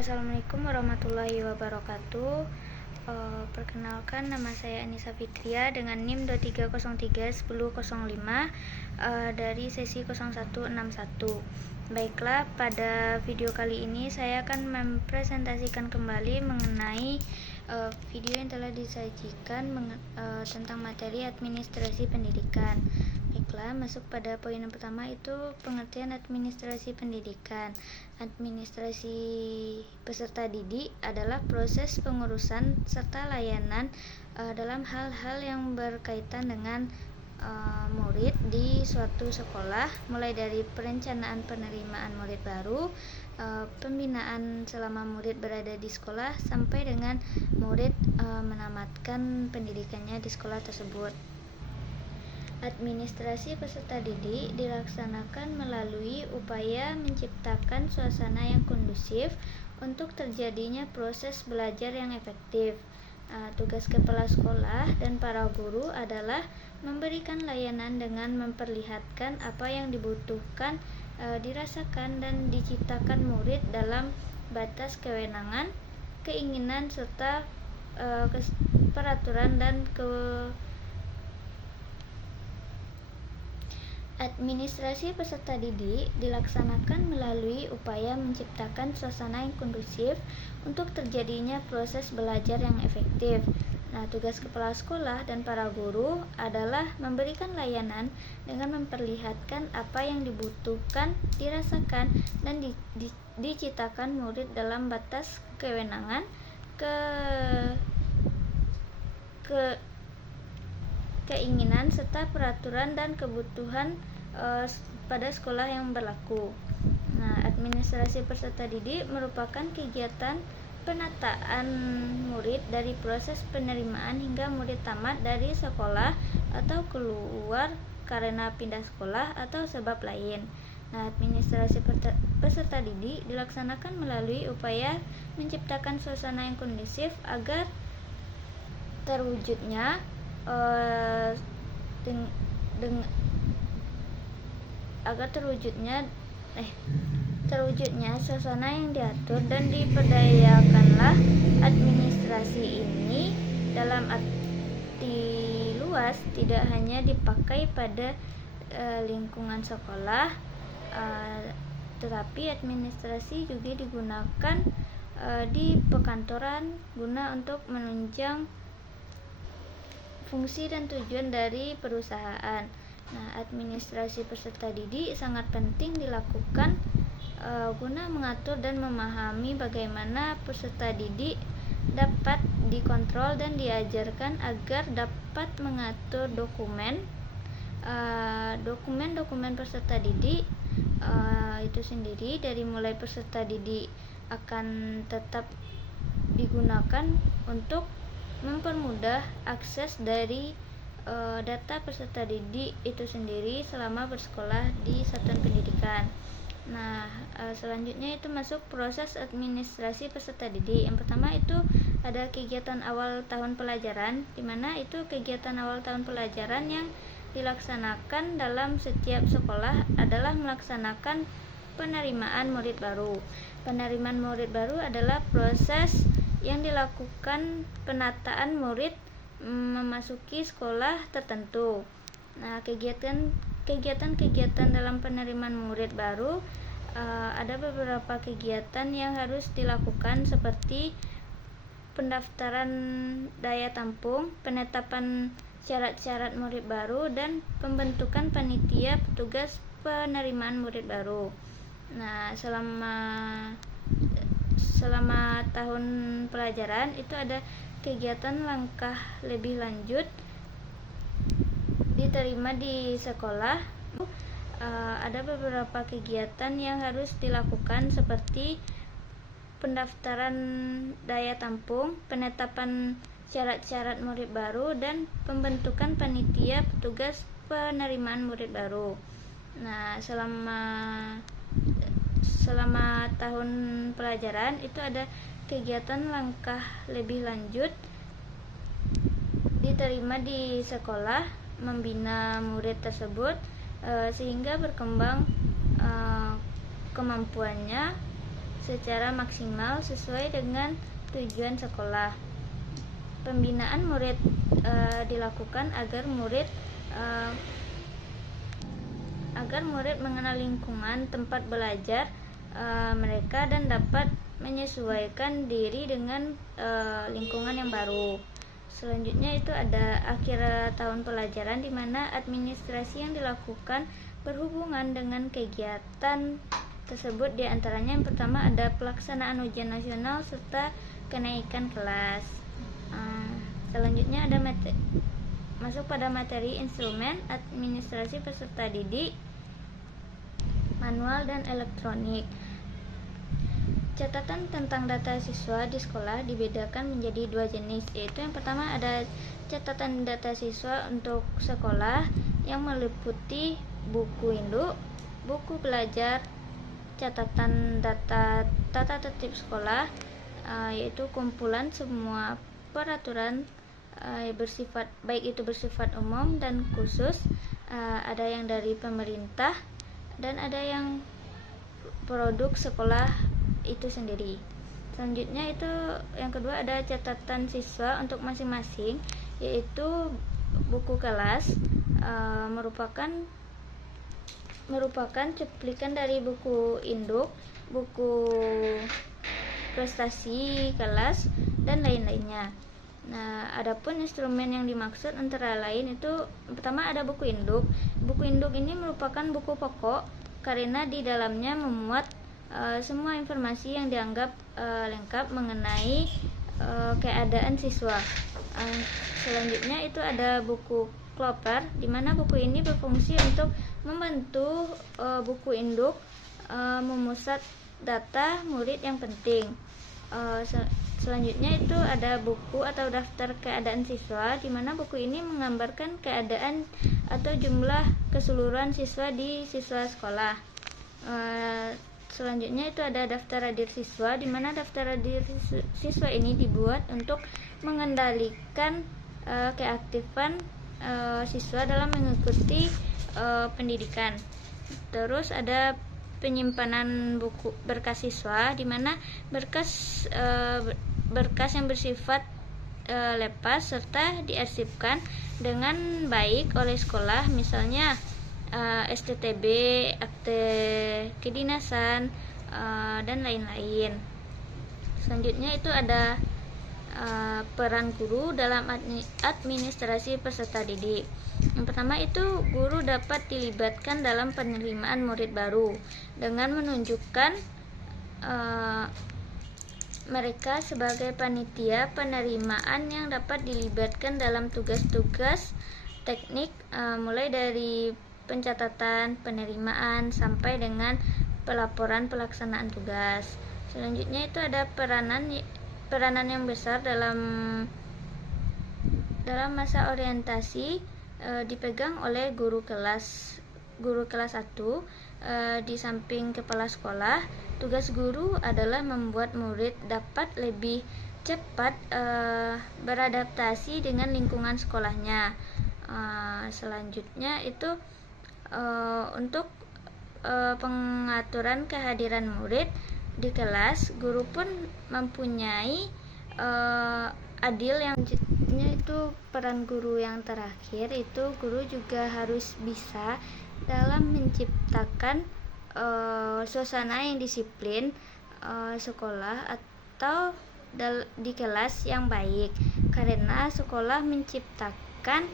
Assalamualaikum warahmatullahi wabarakatuh. Perkenalkan, nama saya Anissa Fitria dengan NIM 23031005 dari sesi 0161. Baiklah, pada video kali ini saya akan mempresentasikan kembali mengenai video yang telah disajikan tentang materi administrasi pendidikan. Baiklah, masuk pada poin yang pertama, itu pengertian administrasi pendidikan. Administrasi peserta didik adalah proses pengurusan serta layanan dalam hal-hal yang berkaitan dengan murid di suatu sekolah, mulai dari perencanaan penerimaan murid baru, pembinaan selama murid berada di sekolah, sampai dengan murid menamatkan pendidikannya di sekolah tersebut. Administrasi peserta didik dilaksanakan melalui upaya menciptakan suasana yang kondusif untuk terjadinya proses belajar yang efektif. Tugas kepala sekolah dan para guru adalah memberikan layanan dengan memperlihatkan apa yang dibutuhkan, dirasakan dan diciptakan murid dalam batas kewenangan, keinginan serta peraturan dan Administrasi peserta didik dilaksanakan melalui upaya menciptakan suasana yang kondusif untuk terjadinya proses belajar yang efektif. Tugas kepala sekolah dan para guru adalah memberikan layanan dengan memperlihatkan apa yang dibutuhkan, dirasakan, dan diciptakan murid dalam batas kewenangan, keinginan serta peraturan dan kebutuhan pada sekolah yang berlaku. Administrasi peserta didik merupakan kegiatan penataan murid dari proses penerimaan hingga murid tamat dari sekolah atau keluar karena pindah sekolah atau sebab lain. Administrasi peserta didik dilaksanakan melalui upaya menciptakan suasana yang kondusif agar terwujudnya terwujudnya suasana yang diatur dan diperdayakanlah administrasi ini dalam arti luas tidak hanya dipakai pada lingkungan sekolah, tetapi administrasi juga digunakan di perkantoran guna untuk menunjang fungsi dan tujuan dari perusahaan. Administrasi peserta didik sangat penting dilakukan guna mengatur dan memahami bagaimana peserta didik dapat dikontrol dan diajarkan agar dapat mengatur dokumen peserta didik itu sendiri, dari mulai peserta didik akan tetap digunakan untuk mempermudah akses dari data peserta didik itu sendiri selama bersekolah di satuan pendidikan. Selanjutnya itu masuk proses administrasi peserta didik. Yang pertama itu ada kegiatan awal tahun pelajaran, di mana itu kegiatan awal tahun pelajaran yang dilaksanakan dalam setiap sekolah adalah melaksanakan penerimaan murid baru. Penerimaan murid baru adalah proses yang dilakukan penataan murid memasuki sekolah tertentu. Kegiatan dalam penerimaan murid baru ada beberapa kegiatan yang harus dilakukan, seperti pendaftaran daya tampung, penetapan syarat-syarat murid baru, dan pembentukan panitia petugas penerimaan murid baru. Selama tahun pelajaran itu ada kegiatan langkah lebih lanjut diterima di sekolah. Ada beberapa kegiatan yang harus dilakukan, seperti pendaftaran daya tampung, penetapan syarat-syarat murid baru, dan pembentukan panitia petugas penerimaan murid baru. Selama tahun pelajaran itu ada kegiatan langkah lebih lanjut diterima di sekolah, membina murid tersebut sehingga berkembang kemampuannya secara maksimal sesuai dengan tujuan sekolah. Pembinaan murid dilakukan agar murid mengenal lingkungan tempat belajar mereka dan dapat menyesuaikan diri dengan lingkungan yang baru. Selanjutnya itu ada akhir tahun pelajaran, di mana administrasi yang dilakukan berhubungan dengan kegiatan tersebut. Di antaranya yang pertama ada pelaksanaan ujian nasional serta kenaikan kelas. Selanjutnya ada masuk pada materi instrumen administrasi peserta didik, manual dan elektronik. Catatan tentang data siswa di sekolah dibedakan menjadi dua jenis, yaitu yang pertama ada catatan data siswa untuk sekolah yang meliputi buku induk, buku belajar, catatan data tata tertib sekolah, yaitu kumpulan semua peraturan bersifat baik itu bersifat umum dan khusus, ada yang dari pemerintah dan ada yang produk sekolah itu sendiri. Selanjutnya itu yang kedua ada catatan siswa untuk masing-masing, yaitu buku kelas, merupakan cuplikan dari buku induk, buku prestasi kelas dan lain-lainnya. Nah, adapun instrumen yang dimaksud antara lain itu pertama ada buku induk. Buku induk ini merupakan buku pokok karena di dalamnya memuat semua informasi yang dianggap lengkap mengenai keadaan siswa. Selanjutnya itu ada buku klopper, di mana buku ini berfungsi untuk membantu buku induk memusat data murid yang penting. Selanjutnya itu ada buku atau daftar keadaan siswa, di mana buku ini menggambarkan keadaan atau jumlah keseluruhan siswa di siswa sekolah. Selanjutnya itu ada daftar hadir siswa, di mana daftar hadir siswa ini dibuat untuk mengendalikan keaktifan siswa dalam mengikuti pendidikan. Terus ada penyimpanan buku berkas siswa, di mana berkas yang bersifat lepas serta diarsipkan dengan baik oleh sekolah, misalnya STTB, akte kedinasan, dan lain-lain. Selanjutnya itu ada peran guru dalam administrasi peserta didik. Yang pertama itu guru dapat dilibatkan dalam penerimaan murid baru dengan menunjukkan mereka sebagai panitia penerimaan yang dapat dilibatkan dalam tugas-tugas teknik, mulai dari pencatatan, penerimaan, sampai dengan pelaporan pelaksanaan tugas. Selanjutnya itu ada peranan yang besar dalam masa orientasi, dipegang oleh guru kelas 1. Di samping kepala sekolah, tugas guru adalah membuat murid dapat lebih cepat beradaptasi dengan lingkungan sekolahnya. Selanjutnya itu untuk pengaturan kehadiran murid di kelas, guru pun mempunyai adil. Yang selanjutnya itu peran guru yang terakhir, itu guru juga harus bisa dalam menciptakan suasana yang disiplin sekolah atau di kelas yang baik, karena sekolah menciptakan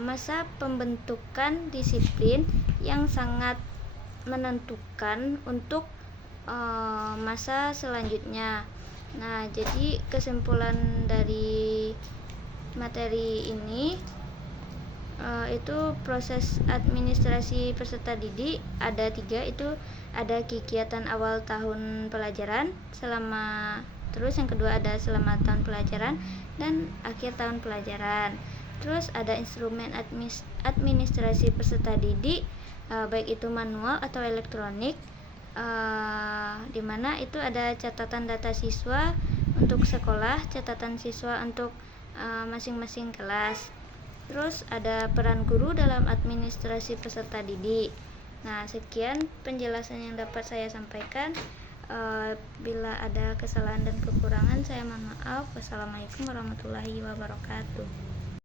masa pembentukan disiplin yang sangat menentukan untuk masa selanjutnya. Nah, jadi kesimpulan dari materi ini itu proses administrasi peserta didik ada 3, itu ada kegiatan awal tahun pelajaran, terus yang kedua ada selama tahun pelajaran dan akhir tahun pelajaran. Terus ada instrumen administrasi peserta didik, baik itu manual atau elektronik, di mana itu ada catatan data siswa untuk sekolah, catatan siswa untuk masing-masing kelas. Terus ada peran guru dalam administrasi peserta didik. Nah, sekian penjelasan yang dapat saya sampaikan. Bila ada kesalahan dan kekurangan, saya mohon maaf. Wassalamualaikum warahmatullahi wabarakatuh.